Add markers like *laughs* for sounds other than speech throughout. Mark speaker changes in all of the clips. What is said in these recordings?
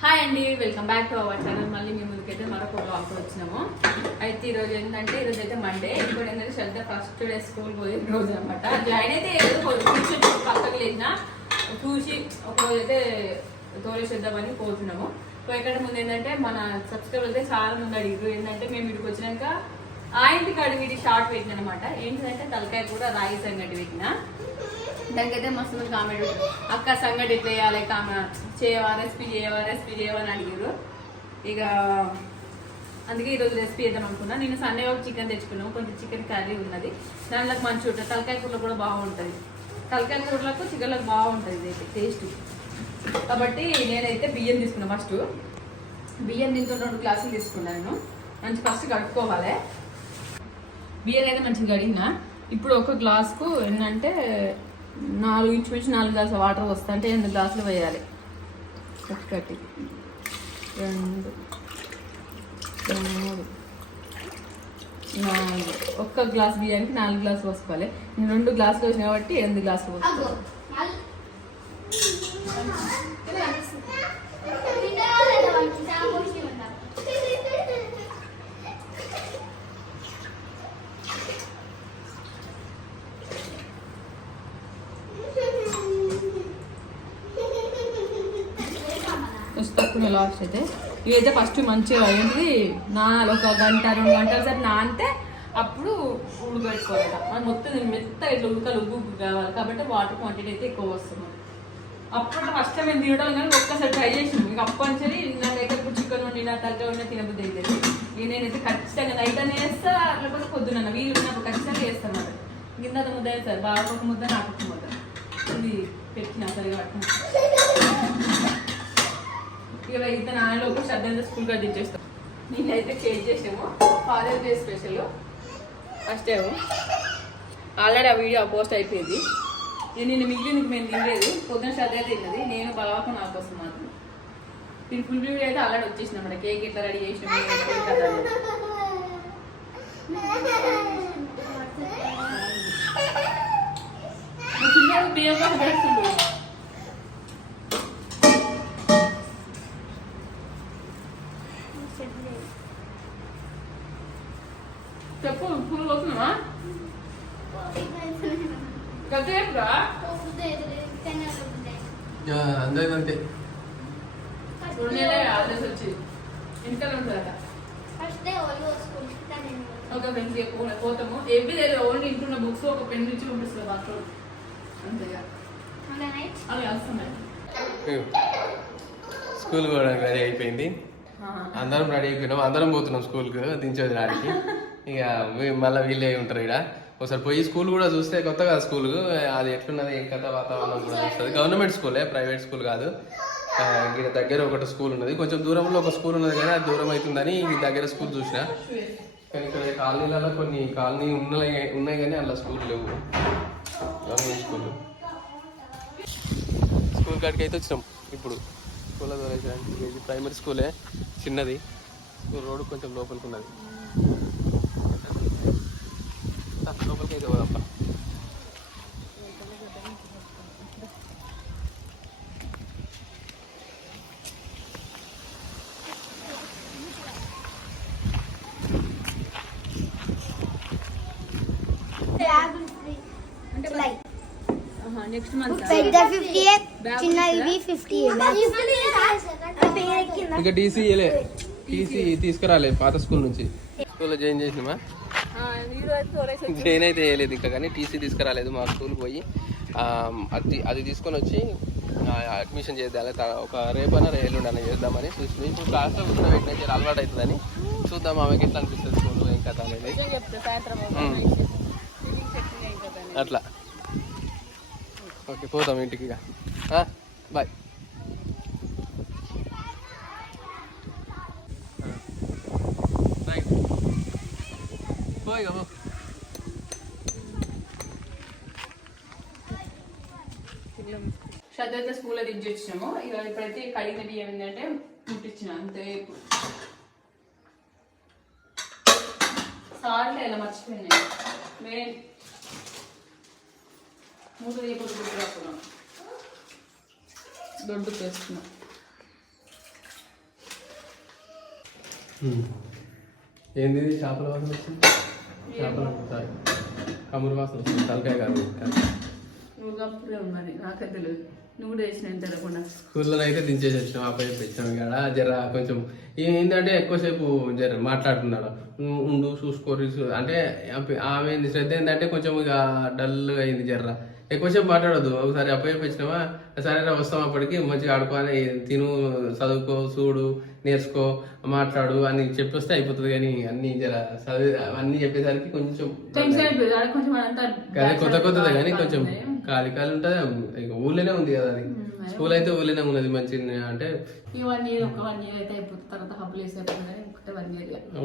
Speaker 1: Hi అండి welcome back to our channel మళ్ళీ మీ ముందుకైతే మరొక బ్లాగ్ వచ్చినాము. అయితే ఈ రోజు ఏంటంటే ఈ రోజు అయితే మండే ఇప్పుడు ఏంటంటే శ్రద్ధ ఫస్ట్ డే స్కూల్ పోయే రోజు అనమాట జాయిన్ అయితే కూర్చొని పక్కకు లేచిన చూసి ఒక రోజు అయితే తోలేసేద్దామని పోతున్నాము. పోయేకంటే ముందు ఏంటంటే మన సబ్స్క్రైబర్ అయితే చాలా మంది అడిగారు. ఏంటంటే మేము ఇక్కడికి వచ్చినాక ఆ ఇంటికి అడిగి షార్ట్ పెట్టిన అనమాట ఏంటంటే తలకాయ కూడా రాయి సంగటి పెట్టిన. దానికైతే మస్తు కామెంట్ అక్క సంగటి ఎట్లా వేయాలి కామె చేయవా రెసిపీ చేయవా రెసిపీ చేయవని అని అడిగారు ఇక అందుకే ఈరోజు రెసిపీ చేద్దాం అనుకున్నా. నేను సండే ఒక చికెన్ తెచ్చుకున్నాము కొంచెం చికెన్ కర్రీ ఉన్నది. దానిలోకి మంచి ఉంటుంది తలకాయ కూరలో కూడా బాగుంటుంది. తలకాయ కూరలకు చికెన్లకు బాగుంటుంది ఇది టేస్ట్ కాబట్టి నేనైతే బియ్యం తీసుకున్నాను ఫస్ట్ బియ్యం దీంతో రెండు గ్లాసులు తీసుకున్నాను మంచి ఫస్ట్ కడుక్కోవాలి. బియ్యం అయితే మంచిగా కడిగిన. ఇప్పుడు ఒక గ్లాస్కు ఏంటంటే నాలుగు ఇంచుమించు నాలుగు గ్లాసులు వాటర్ వస్తా అంటే ఎనిమిది గ్లాసులు వేయాలి ఒకటి రెండు మూడు నాలుగు. ఒక్క గ్లాస్ బియ్యానికి నాలుగు గ్లాసులు పోసుకోవాలి. నేను రెండు గ్లాసులు వచ్చిన కాబట్టి ఎనిమిది గ్లాసులు పోసుకోవాలి. లాస్ట్ అయితే. ఇవైతే ఫస్ట్ మంచిగా అయింది. నానాలి ఒక గంట రెండు గంటల సేపు నానితే అప్పుడు ఉడకబెట్టుకోవాలి మనం మొత్తం మెత్త ఇట్లా ఉడకలు ఉగ్గు కావాలి. కాబట్టి వాటర్ క్వాంటిటీ అయితే ఎక్కువ వస్తుంది. అప్పుడు ఫస్ట్ టైం నేను తినడం కానీ ఒక్కసారి ట్రై చేసాను. ఇంకా అప్పటి నుంచి నాకైతే ఇప్పుడు చికెన్ వండిన తలకాయ ఉన్న తినబుద్ధి అయితే ఇక నేనైతే ఖచ్చితంగా నైట్ అని వేస్తా లేకపోతే పొద్దున వీలు ఉన్నప్పుడు ఖచ్చితంగా వేస్తాను అన్నమాట. కింద ముద్ద వేస్తారు బాగా ఒక ముద్ద నాకు ఒక ముద్ద. ఇది పెట్టిన సరిగా ఇక అయితే నాన్నలోపు శ్రద్ధంతా స్కూల్గా దించేస్తాం నేనైతే కేక్ చేసాము. ఫాదర్ డే స్పెషల్ ఫస్ట్ ఏమో ఆల్రెడీ ఆ వీడియో పోస్ట్ అయిపోయింది. నేను మిగిలిన మేము తినలేదు. పొద్దున శ్రద్ధ తిన్నది. నేను బలవాకు నా కోసం మాత్రం. దీని ఫుల్ వీడియో అయితే ఆల్రెడీ వచ్చేసిన మన కేక్ ఎట్లా రెడీ చేసిన కదా అని. మా చిన్నోడు బియ్యం కోసం
Speaker 2: స్కూల్ కూడా రెడీ అయిపోయింది. అందరం రెడీ అయిపోయినాం. అందరం పోతున్నాం స్కూల్కి దించేది రాడికి ఇక మళ్ళీ వీళ్ళే ఉంటారు ఇక్కడ ఒకసారి పోయి స్కూల్ కూడా చూస్తే కొత్తగా స్కూల్. అది ఎట్లున్నది ఏం కథ వాతావరణం కూడా వస్తుంది గవర్నమెంట్ స్కూలే ప్రైవేట్ స్కూల్ కాదు. ఇక్కడ దగ్గర ఒకటి స్కూల్ ఉన్నది. కొంచెం దూరంలో ఒక స్కూల్ ఉన్నది కానీ అది దూరం అవుతుందని ఈ దగ్గర స్కూల్ చూసిన. కానీ ఇక్కడ కాలనీలలో కొన్ని కాలనీ ఉన్నాయి ఉన్నాయి కానీ అందులో స్కూల్ లేవు. స్కూల్ స్కూల్ కాడికి అయితే వచ్చినాం. ఇప్పుడు స్కూల్ ఇది ప్రైమరీ స్కూలే చిన్నది. రోడ్డు రోడ్ కొంచెం లోపలికి ఉన్నది రా, లోపలికి అయితే పోదప్ప
Speaker 1: నెక్స్ట్ మంత్
Speaker 3: పెద్ద ఫిఫ్టీ చిన్నవి ఫిఫ్టీ
Speaker 2: ఇంకా ఇయ్యలే. టీసీ తీసుకురాలే పాత స్కూల్ నుంచి. స్కూల్లో జాయిన్ చేసినామా? జాయిన్ అయితే వేయలేదు ఇంకా కానీ టీసీ తీసుకురాలేదు. మా స్కూల్కి పోయి అది అది తీసుకొని వచ్చి అడ్మిషన్ చేద్దాం ఒక రేపన ఎల్లుండి చేద్దామని చూస్తుంది. ఇప్పుడు క్లాస్లో కూర్చొని పెట్టిన అలవాటు అవుతుందని చూద్దాం ఆమెకి ఎట్లా అనిపిస్తుంది స్కూల్ ఏం కథ అనేది.
Speaker 1: నిజం చెప్తే సాయంత్రం
Speaker 2: మ్మ్.
Speaker 1: ఫీలింగ్స్ ఎట్లున్నాయి ఇంకా దాన్ని.
Speaker 2: అట్లా ఓకే పోతాం ఇంటికి ఇక బాయ్ పోయి పో
Speaker 1: శ్రద్ధ అయితే స్కూల్లో దించి వచ్చినాము ఇక ఇప్పుడైతే కడిగిన బియ్యం ఏంటంటే ముట్టించిన అంతే ఇప్పుడు సార్లు ఇలా మర్చిపోయినాయి మెయిన్ మూత తీయకూడదు గుర్తురాకున్నాం దొడ్డు వేస్తున్నాం
Speaker 2: ఉమ్. ఏంది? చేపల వాసన వచ్చింది? చేపల సారీ కమురు వాసన వచ్చింది. తలకాయ కాదు
Speaker 1: నువ్వు ఉన్నది. నాకే తెలియదు. నువ్వు కూడా వేసిన తెలియకుండా
Speaker 2: స్కూల్లో అయితే దించేసి వచ్చినాం అబ్బాయి పెట్టాం ఇక్కడ జర కొంచెం ఏంటంటే ఎక్కువసేపు జర మాట్లాడుతున్నాడు ఉండు చూసుకోరు అంటే ఆమె- ఆమె శ్రద్ధ ఏంటంటే కొంచెం ఇక డల్ అయింది జర్ర ఎక్కువసేపు మాట్లాడదు ఒకసారి అబ్బాయి వచ్చినావా సరే రా వస్తాం అప్పటికి మంచిగా ఆడుకోవాలి తిను చదువుకో చూడు నేర్చుకో మాట్లాడు అని చెప్పొస్తే అయిపోతుంది కానీ అన్ని జర చదివి అన్ని చెప్పేసరికి కొంచెం అదే కొత్త కొత్తది కానీ కొంచెం ఖాళీ ఖాళీ ఉంటుంది ఇక ఊళ్ళోనే ఉంది కదా అది. స్కూల్ అయితే ఊళ్ళోనే ఉన్నది మంచి అంటే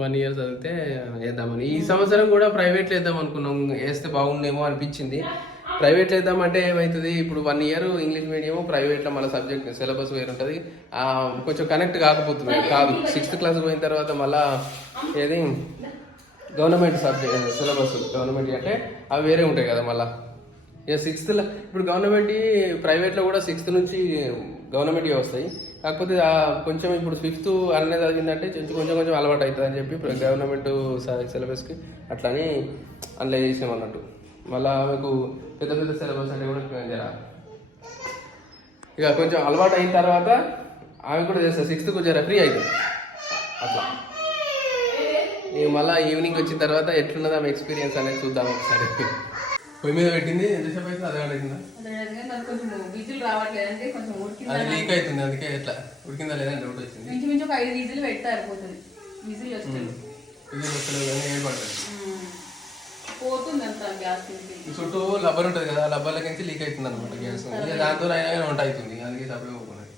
Speaker 1: వన్ ఇయర్
Speaker 2: చదివితే వేద్దామని. ఈ సంవత్సరం కూడా ప్రైవేట్లో వేద్దాం అనుకున్నాం వేస్తే బాగుండేమో అనిపించింది. ప్రైవేట్లో వేద్దామంటే ఏమవుతుంది ఇప్పుడు వన్ ఇయర్ ఇంగ్లీష్ మీడియం ప్రైవేట్లో మన సబ్జెక్ట్ సిలబస్ వేరు ఉంటుంది కొంచెం కనెక్ట్ కాకపోతుంది. కాదు. సిక్స్త్ క్లాస్ పోయిన తర్వాత మళ్ళా ఏది? గవర్నమెంట్ సబ్జెక్ట్ సిలబస్ గవర్నమెంట్ అంటే అవి వేరే ఉంటాయి కదా మళ్ళా. ఇక సిక్స్త్లో ఇప్పుడు గవర్నమెంట్ ప్రైవేట్లో కూడా సిక్స్త్ నుంచి గవర్నమెంట్ వస్తాయి. కాకపోతే కొంచెం ఇప్పుడు ఫిఫ్త్ అనేది చదివిందంటే కొంచెం కొంచెం కొంచెం అలవాటు అవుతుంది అని చెప్పి గవర్నమెంట్ సిలబస్కి అట్లని అందులో చేసాం అన్నట్టు. మళ్ళా మీకు పెద్ద పెద్ద సిలబస్ అంటే కూడా జర ఇక కొంచెం అలవాటు అయిన తర్వాత ఆమె కూడా చేస్తారు సిక్స్త్కు జర ఫ్రీ అవుతుంది అట్లా. ఇక మళ్ళీ ఈవినింగ్ వచ్చిన తర్వాత ఎట్లున్నది ఆమె ఎక్స్పీరియన్స్ అనేది చూద్దాం ఒకసారి. పొయ్యి మీద పెట్టింది. ఎంతసేపు అవుతుంది అదే అడిగిందా
Speaker 1: కొంచెం కొంచెం
Speaker 2: అది లీక్ అవుతుంది అందుకే ఎట్లా ఉడికిందా లేదా డౌట్ వచ్చింది.
Speaker 1: విజులు
Speaker 2: వస్తలేదు కానీ ఏం పడుతుంది
Speaker 1: పోతుంది అంత గ్యాస్ కిందకి.
Speaker 2: ఈ చుట్టూ లబ్బర్ ఉంటుంది కదా లబ్బర్లకి నుంచి లీక్ అవుతుంది అనమాట గ్యాస్ ఇక దాంతో అయినా వంట అవుతుంది అందుకే సపరేట్ పోకున్నది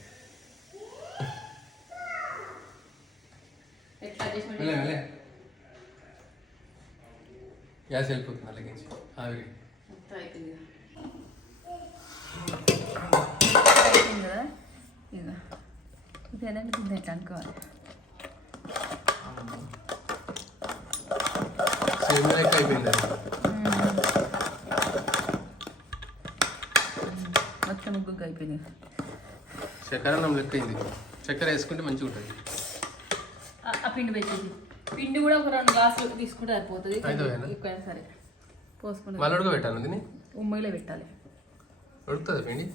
Speaker 2: వెళ్ళే గ్యాస్ వెళ్ళిపోతుంది అలాగే నుంచి ఆవిరి.
Speaker 1: ఏంటంటే దీన్ని ఎట్లా అనుకోవాలి?
Speaker 2: సేమ్ లెక్క అయిపోయింది
Speaker 1: మొత్తం ముగ్గుగా అయిపోయింది
Speaker 2: చక్కెర అన్నం లెక్క అయింది. చక్కెర వేసుకుంటే మంచిగా ఉంటుంది.
Speaker 1: ఆ- పిండి పెట్టేసి పిండి కూడా ఒక రెండు గ్లాసులు తీసుకుంటే అయిపోతుంది? ఎక్కువైనా సరే. పోసుకుంటే
Speaker 2: మళ్ళీ ఉడకబెట్టాను దీన్ని?
Speaker 1: ఉమ్మయిలో పెట్టాలి.
Speaker 2: ఉడుకుతుంది పిండి?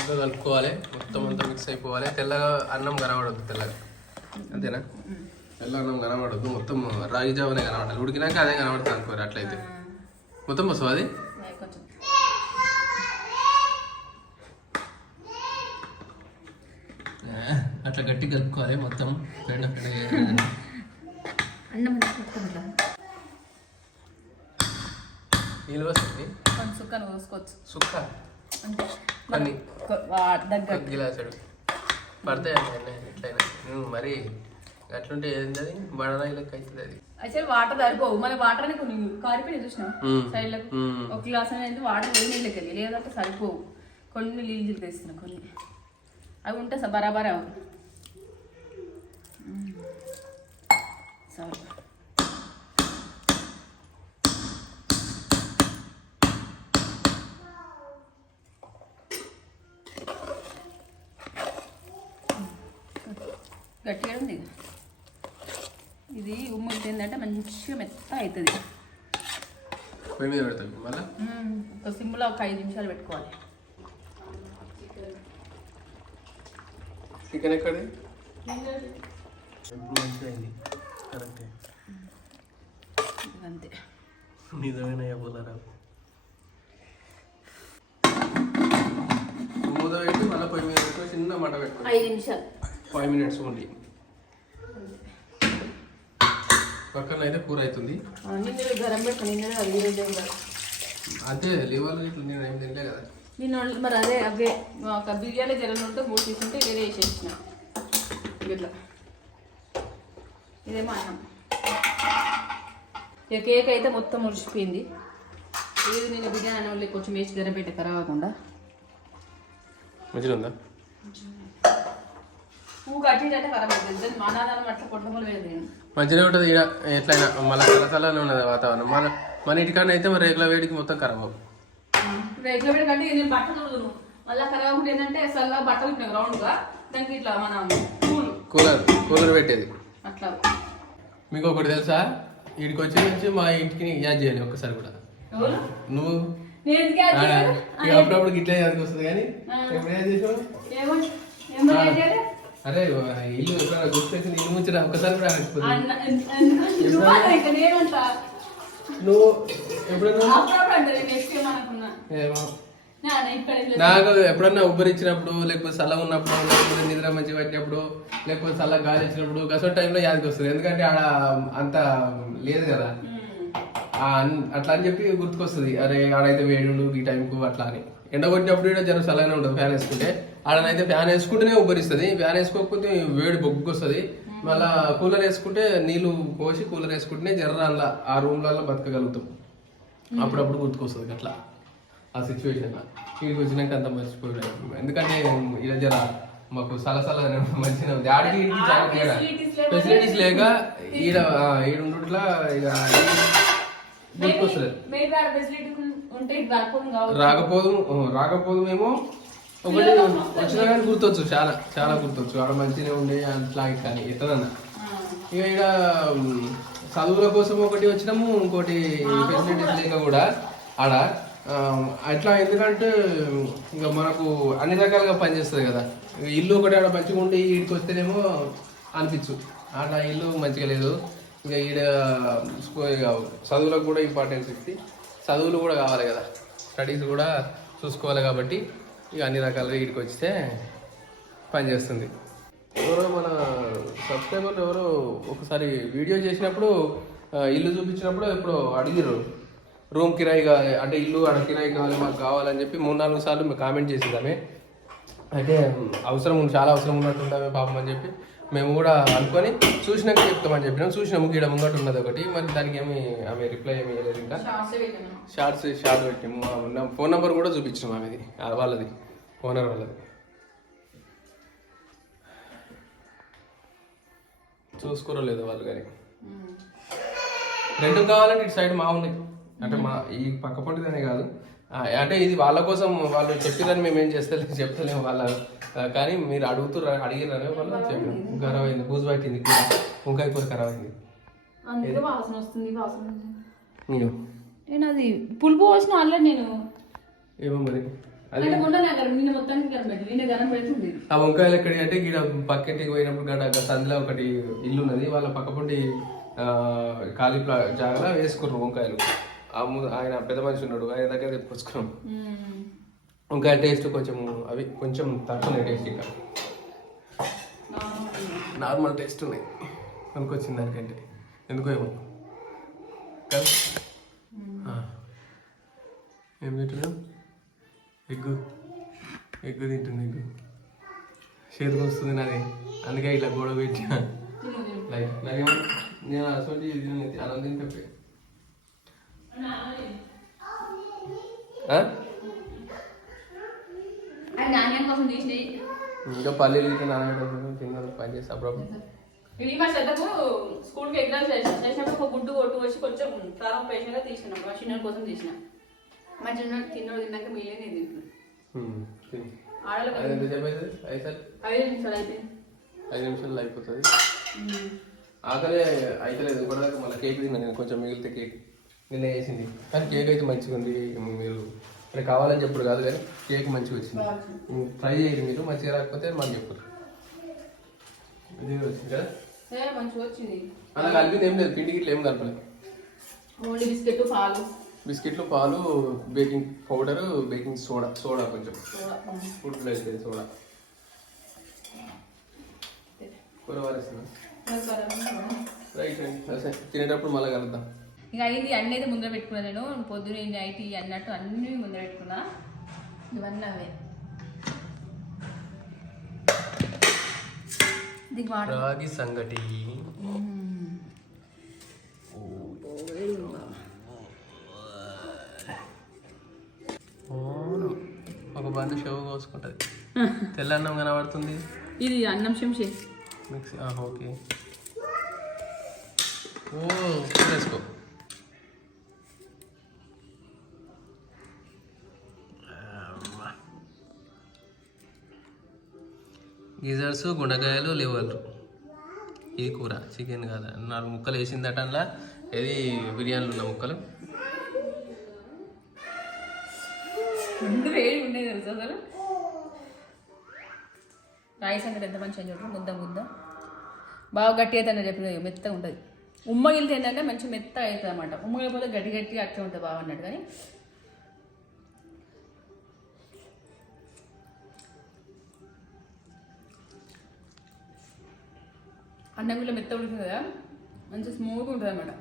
Speaker 2: బాగా కలుపుకోవాలి. మొత్తం అంతా మిక్స్ అయిపోవాలి. తెల్లగా అన్నం కనబడద్దు తెల్లగా. అంతేనా? తెల్ల అన్నం కనబడద్దు. మొత్తం రాగి జావనే కనబడాలి. ఉడికినాక అదే కనబడుతుంది అనుకోరు అట్లయితే. మొత్తం వస్తుంది అది? అట్లా గట్టి కలుపుకోవాలి మొత్తం. పెండ
Speaker 1: మొత్తం ఇట్లా?
Speaker 2: నీళ్ళు వస్తుంది
Speaker 1: సుక్కను పోసుకోవచ్చు.
Speaker 2: సుక్క?
Speaker 1: దగ్గర
Speaker 2: గిలాసుడు పడతాయి ఎట్లయినా. మరి అట్లుంటే ఏంది అది? అవుతుంది అది.
Speaker 1: యాక్చువల్ వాటర్ సరిపోవు. మన వాటర్ అని కొన్ని కారిపోయి చూసిన
Speaker 2: మ్మ్.
Speaker 1: ఒక గ్లాస్ అనేది వాటర్ వేడి నీళ్ళకి వెళ్ళి లేదంటే సరిపోవు. కొన్ని నీళ్ళు తెస్తున్నా కొన్ని. అవి ఉంటే బరాబర్ అవు సరే. ఇది ఉమ్ము ఏంటంటే మంచిగా మెత్త అవుతుంది.
Speaker 2: పొయ్యి మీద పెడతాం మళ్ళీ?
Speaker 1: ఒక సిమ్లో ఒక ఐదు నిమిషాలు పెట్టుకోవాలి.
Speaker 2: చికెన్ ఎక్కడి ఎప్పుడు మంచిగా అయింది కరెక్టే.
Speaker 1: అంతే
Speaker 2: నిజమైన చెప్పలేరా మూత పెట్టి మళ్ళీ పొయ్యి మీద పెట్టుకొని చిన్న మంట పెట్టుకోండి.
Speaker 1: ఐదు నిమిషాలు.
Speaker 2: ఫైవ్ మినిట్స్ ఓన్లీ పక్కన అయితే కూర అవుతుంది
Speaker 1: నిన్న గరం పెట్టుకుని నిన్న అది ఈరోజు ఏం కాదు.
Speaker 2: అంతే ఇట్లా నేను ఏం తినలే కదా.
Speaker 1: నిన్న వండ- మరి అదే అవే ఒక బిర్యానీ జరలు ఉంటే మూడు తీసుకుంటే వేరే వేసేసిన ఇట్లా. ఇదేమో అన్నం. ఇక కేక్ అయితే మొత్తం మురిసిపోయింది. ఇది నేను బిర్యానీ అన్నం కొంచెం వేసి గరం పెట్టి ఖరాబ్ అవ్వకుండా
Speaker 2: మంచిగా ఉందా
Speaker 1: పువ్వు కట్టింటే ఖరాబ్ అవుతుంది మా నాన్న అట్లా పొట్టములు వేయదు నేను
Speaker 2: మంచిగా ఉంటుంది ఈడ. ఎట్లయినా మళ్ళీ చల్లచల్లనే ఉన్నది వాతావరణం. మన మన ఇంటికన్నా అయితే మరి రేకుల వేడికి మొత్తం ఖరాబ్ అవ్వు
Speaker 1: రేట్ల పెట్టి కంటే నేను బట్టలు ఉడకను. మళ్ళీ ఖరాబ్ అవ్వకుండా ఏంటంటే అసలు బట్టలు ఇట్లా రౌండ్గా. దానికి ఇట్లా మన
Speaker 2: కూలర్ కూలర్ పెట్టేది.
Speaker 1: అట్లా.
Speaker 2: మీకు ఒకటి తెలుసా? వీడికి వచ్చి నుంచి మా ఇంటికి యాద్ చేయాలి ఒక్కసారి కూడా. నువ్వు? ఇక అప్పుడప్పుడు గిట్లే యాదకి వస్తుంది కానీ ఎప్పుడు యాద్ చేసావు అరే ఇల్లు ఎప్పుడైనా గుర్తొచ్చి ఇల్లు ముచ్చిన ఒక్కసారి కూడా?
Speaker 1: నువ్వు
Speaker 2: ఎప్పుడైనా నాకు ఎప్పుడన్నా ఉబ్బరిచ్చినప్పుడు లేకపోతే చల్లగా ఉన్నప్పుడు లేకపోతే నిద్ర మంచిగా పట్టినప్పుడు లేకపోతే చల్లగా గాలి ఇచ్చినప్పుడు గసో టైంలో యాదకి వస్తుంది. ఎందుకంటే ఆడ అంత లేదు కదా. అట్లా అని చెప్పి గుర్తుకొస్తుంది. అరే ఆడైతే వేడుండు ఈ టైంకు అట్లా అని. ఎండ కొట్టినప్పుడు కూడా జనం చల్లగానే ఉంటుంది ఫ్యాన్ వేసుకుంటే. ఆడనైతే ఫ్యాన్ వేసుకుంటేనే ఉబ్బరిస్తుంది. ఫ్యాన్ వేసుకోకపోతే వేడి బొగ్గు వస్తుంది మళ్ళా కూలర్ వేసుకుంటే నీళ్ళు పోసి కూలర్ వేసుకుంటేనే జర్ర అలా ఆ రూమ్లలో బతకగలుగుతాం. అప్పుడప్పుడు గుర్తుకొస్తుంది అట్లా ఆ సిచ్యువేషన్ ఇంటికి వచ్చినాక అంత మర్చిపోయాడు ఎందుకంటే ఇలా జర మాకు సలసల మంచిగా తేడా. ఫెసిలిటీస్ లేక ఈడ ఈడ ఉండుట్లా ఇక.
Speaker 1: రాకపోదు
Speaker 2: రాకపోదు మేము ఒకటి వచ్చినా కానీ గుర్తొచ్చు చాలా చాలా గుర్తొచ్చు. ఆడ మంచిగా ఉండే అట్లా ఇట్లా అని ఇక ఇక్కడ చదువుల కోసం ఒకటి వచ్చినాము ఇంకోటి ఫెసిలిటీస్ లేక కూడా ఆడ అట్లా ఎందుకంటే ఇంకా మనకు అన్ని రకాలుగా పనిచేస్తుంది కదా. ఇల్లు ఒకటి ఆడ మంచిగా ఉండి వీడికి వస్తేనేమో అనిపించు ఆడ ఇల్లు మంచిగా లేదు. ఇక ఈడ ఇక చదువులకు కూడా ఇంపార్టెన్స్ ఇచ్చి చదువులు కూడా కావాలి కదా. స్టడీస్ కూడా చూసుకోవాలి కాబట్టి ఇక అన్ని రకాలుగా వీడికి వస్తే పనిచేస్తుంది ఎవరో మన సబ్స్క్రైబర్లు ఎవరో ఒకసారి వీడియో చేసినప్పుడు ఇల్లు చూపించినప్పుడు ఎప్పుడు అడిగిరు రూమ్ కిరాయి కావాలి అంటే ఇల్లు అక్కడ కిరాయి కావాలి మాకు కావాలని చెప్పి మూడు నాలుగు సార్లు మేము కామెంట్ చేసేదామే అయితే అవసరం చాలా అవసరం ఉన్నట్టుంటామే పాపం అని చెప్పి మేము కూడా అనుకొని చూసినాక చెప్తామని చెప్పినాం. చూసినాము గీడ ముంగట ఉన్నది ఒకటి. మరి దానికి ఏమి ఆమె రిప్లై ఏమి ఇవ్వలేదు ఇంకా. షార్ట్స్ షార్ట్ పెట్టాము ఉన్న ఫోన్ నెంబర్ కూడా చూపించాము ఆమెది. వాళ్ళది. ఓనర్ వాళ్ళది. చూసుకోరో లేదో వాళ్ళు కానీ.
Speaker 1: ఉమ్.
Speaker 2: రెండు కావాలంటే ఇటు సైడ్ మా ఉన్నాయి అంటే మా ఈ పక్క పొంటిదనే కాదు. అంటే ఇది వాళ్ళ కోసం వాళ్ళు చెప్పిరని మేము ఏం చేస్తలేము చెప్తలేము వాళ్ళ కానీ మీరు అడుగుతున్నారు అడిగిరని వాళ్ళు చెప్పారు ఖరాబ్ అయింది బూజు పట్టింది వంకాయ కూర ఖరాబ్ అయింది
Speaker 1: వాసన వాసన.
Speaker 2: నేను
Speaker 1: నేను అది పులుపు పోసిన ఆల్రెడీ నేను.
Speaker 2: ఏమో మరి. ఆ వంకాయలు ఎక్కడి అంటే గీడ పక్కింటికి పోయినప్పుడు గడ సందులో ఒకటి ఇల్లు ఉన్నది వాళ్ళ పక్కపొంటి ప్లా జాగాలో వేసుకుర్రు వంకాయలు. ఆయన పెద్ద మనిషి ఉన్నాడు ఆయన దగ్గర తెప్పుకొచ్చుకున్నాం వంకాయ టేస్ట్ కొంచెం అవి కొంచెం తక్కువ టేస్ట్ ఇంకా. నార్మల్ టేస్ట్ ఉన్నాయి. కొనుక్కొచ్చింది దానికంటే. ఎందుకో ఏమో. కదా. ఏం తింటున్నాం ఎగ్గు. ఎగ్గు తింటుంది ఎగ్గు. చేతికి వస్తుంది నాది. అందుకే ఇట్లా గొడవ పెట్టిన. లైక్ నాకేమో నేను అసలు అలా తింటే
Speaker 1: అది నాణ్యం కోసం తీసి
Speaker 2: ఇంకా పల్లీలు ఇట్లా నానబెట్టడం తిన్నారు పని చేస్తే అప్పుడప్పుడు
Speaker 1: ఇవి మా శ్రద్ధకు స్కూల్కి ఎగ్జామ్స్ చేసినప్పుడు ఒక గుడ్డు కొట్టు వచ్చి కొంచెం కారం పేషెంట్గా తీసినాం మా చిన్న కోసం తీసిన. మా చిన్న తిన్నోడు తిన్నాక మిగిలిన నేను తింటున్నాను
Speaker 2: ఐదు
Speaker 1: నిమిషాలు అయిపోయింది
Speaker 2: ఐదు నిమిషాలు అయిపోతుంది. ఆకలే అయితలేదు ఇప్పటిదాకా మళ్ళీ కేక్ తిన్నా నేను కొంచెం మిగిలితే కేక్. నిన్న వేసింది కానీ కేక్ అయితే మంచిగా ఉంది మీరు అంటే కావాలని చెప్పుడు కాదు కానీ కేక్ మంచిగా వచ్చింది. ట్రై చేయండి మీరు. మంచిగా రాకపోతే మాకు చెప్పరు ఇది వచ్చింది కదా? అలా కలిపింది ఏం లేదు. పిండి గిట్ల ఏం కలపలేదు
Speaker 1: బిస్కెట్ పాలు.
Speaker 2: బిస్కెట్లు పాలు baking powder baking soda. Soda కొంచెం.
Speaker 1: సోడా.
Speaker 2: ఫుడ్ వేసేది సోడా. కూర వారేస్తున్నా రైట్ అసలు తినేటప్పుడు మళ్ళీ కలుద్దాం.
Speaker 1: ఇక అయింది అన్నీ అయితే ముందర పెట్టుకున్నా నేను. పొద్దున నైట్ అన్నట్టు అన్నీ ముందర పెట్టుకున్నా. ఇవన్నీ అవే.
Speaker 2: రాగి సంగటి. ఒక బంధు షవ్ కోసుకుంటది. *laughs* తెల్లన్నం కనబడుతుంది.
Speaker 1: ఇది అన్నం శంషి
Speaker 2: మిక్సీ ఓకే. ఓ వేసుకో గీజర్స్ గుండకాయలు లివర్లు ఇది కూర చికెన్ కాదా? నాలుగు ముక్కలు వేసిందట అందులో. ఇది బిర్యానీలు ఉన్న ముక్కలు.
Speaker 1: ఉండేది అసలు? రాయి సంగతి ఎంత మంచిగా చూడండి ముద్ద ముద్ద. బాగా గట్టి అయితే చెప్పిన మెత్తగా ఉంటుంది. ఉమ్మగిలితే ఏంటంటే మంచి మెత్తగా అవుతుంది అనమాట ఉమ్మగిలిపోతే గట్టి గట్టిగా అట్లా ఉంటుంది బాగా అన్నట్టు కానీ అన్నం కూడా మెత్త ఉడుతుంది కదా? మంచి స్మూత్గా ఉంటుంది అనమాట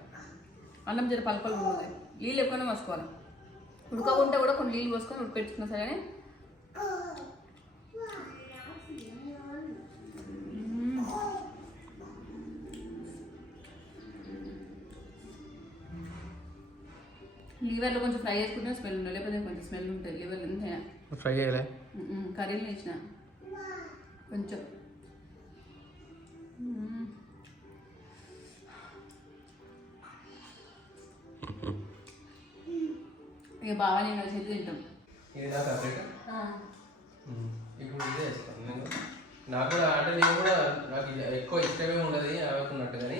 Speaker 1: అన్నం జర పలపలు ఉంటుంది. నీళ్ళు ఎక్కువనే మసుకోవాలి ఉడకకుంటే కూడా కొన్ని నీళ్ళు పోసుకొని ఉడకెట్టుకున్నా సరే లివర్లో కొంచెం ఫ్రై చేసుకుంటే స్మెల్ ఉంటుంది లేకపోతే కొంచెం స్మెల్ ఉంటుంది. లివర్ ఎంతైనా.
Speaker 2: ఫ్రై చేయలే.
Speaker 1: కర్రీలు ఇచ్చిన కొంచెం. ఇక బాగా నేను వచ్చి తింటాం.
Speaker 2: ఇది నాకు అప్డేట్ ఇప్పుడు ఇదే వేస్తాను నేను నాకు కూడా అంటే నేను కూడా నాకు ఎక్కువ ఇష్టమే ఉండదు అనుకున్నట్టు కానీ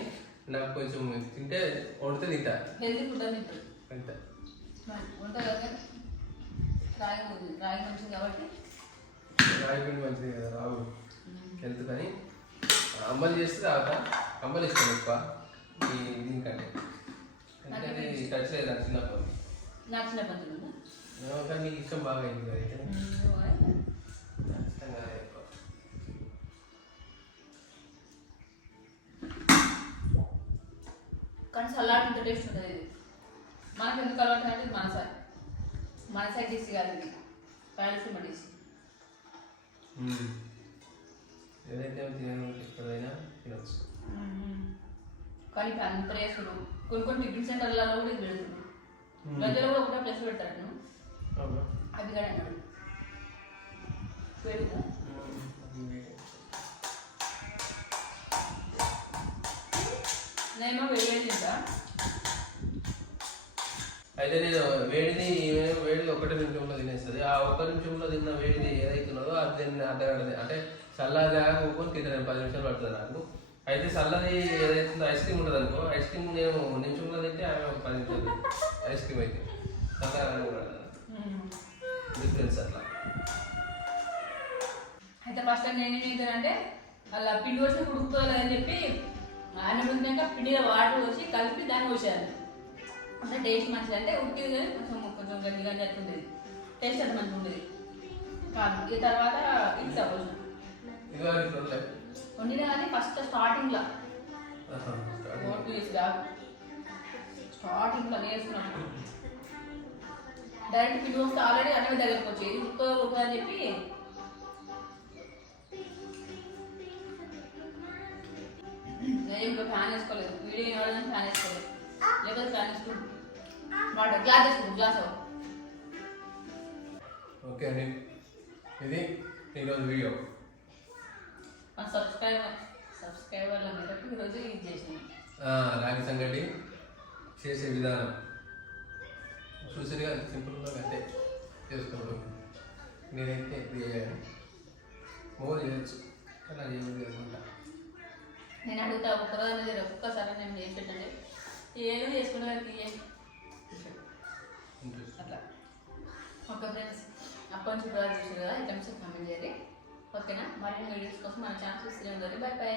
Speaker 2: నాకు కొంచెం తింటే వండితే తింటా.
Speaker 1: హెల్తీ ఫుడ్ అని తింటాం రాగి. రాగి మంచిది కాబట్టి?
Speaker 2: రాగి పిండి మంచిది కదా రావు. హెల్త్ కానీ అంబలి చేస్తే తాగుతా అంబలి ఇష్టం ఎక్కువ. ఈ దీనికంటే. ఎందుకంటే ఇది టచ్ లేదు నాకు చిన్నప్పుడు. కానీ ఇష్టం బాగా అయింది అయితే.
Speaker 1: కానీ సలాడ్ ఇంత టేస్ట్ ఉంటుంది. ఇది మనకు ఎందుకు అలవాటు అంటే మన సైడ్ మన సైడ్ డిష్ కాదు ఇది. రాయలసీమ డిష్
Speaker 2: ఏదైతే తినను ఎప్పుడైనా తినచ్చు.
Speaker 1: కానీ ఇప్పుడు అంత వేసుడు కొన్ని కొన్ని టిఫిన్ సెంటర్లలో కూడా ఇది పెడుతుంది. ప్రజలు కూడా ఒకటే ప్లేస్ అవి కూడా అన్నాడు. వేడి తింటా.
Speaker 2: అయితే నేను వేడిది వేడిది ఒకటే నిమిషంలో తినేస్తుంది. ఆ ఒక్క నిమిషంలో తిన్న వేడిది ఏదైతున్నదో అది తిన్న అర్ధగంట అంటే చల్లది ఆగుకొని తింటాను పది నిమిషాలు పడుతుంది నాకు? అయితే చల్లది ఏదైతుందో ఐస్ క్రీమ్ ఉంటుంది అనుకో ఐస్ క్రీమ్ నేను నిమిషంలో తింటే ఆమె ఒక పది నిమిషాలు ఐస్ క్రీమ్ అయితే. చల్లగా డిఫరెన్స్ అట్లా.
Speaker 1: అయితే ఫస్ట్ నేను ఏం చేశానంటే అలా పిండి వచ్చి ఉడుకుతుంది అని చెప్పి అన్నం ఉడికినాక పిండిలో వాటర్ పోసి కలిపి దాన్ని పోసాను అంటే టేస్ట్ మంచిది అంటే ఉట్టిది కానీ కొంచెం కొంచెం గడ్డి గడ్డి అట్లుండేది. టేస్ట్ అంత మంచిగా ఉండేది. కాదు ఈ తర్వాత ఇట్లా పోసిన.
Speaker 2: ఇది వరకు చూడలే
Speaker 1: వండిన కానీ ఫస్ట్ టూ ఇయర్స్ కాదు స్టార్టింగ్లో నేర్చుకున్నాను. డైరెక్ట్ పిండి వస్తే ఆల్రెడీ అన్నం దగ్గరకు వచ్చేది. అని చెప్పి. నేను ఫ్యాన్ వేసుకోలేదు వీడియో ఫ్యాన్ వేసుకోలేదు లేకపోతే ఫ్యాన్ వేసుకుంటు వాటర్ గ్లాస్ వేసుకుంటు గ్లాస్
Speaker 2: ఓకే అండి. ఇది ఈరోజు వీడియో
Speaker 1: సబ్స్క్రైబర్ సబ్స్క్రైబర్ల మేరకు ఈరోజు ఇది
Speaker 2: రాగి సంగటి చేసే విధానం. చూసిగా సింపుల్గా అంతే చేసుకోవడం నేనైతే ఇప్పుడు చేయాలి. మోర్ చేయొచ్చు అలా చేసుకుంటా
Speaker 1: నేను అడుగుతా ఒక్కరోజు ఒక్కసారి నేను చేసి పెట్టండి ఏదో చేసుకునే వారికి
Speaker 2: ఇంట్రెస్ట్
Speaker 1: అట్లా. ఓకే ఫ్రెండ్స్ అప్పటి నుంచి ఇప్పుడు చూసారు కదా ఐటమ్స్ కామెంట్ చేయండి ఓకేనా? మరిన్ని వీడియోస్ కోసం మన ఛానల్ చూస్తూనే ఉండాలి బై బై.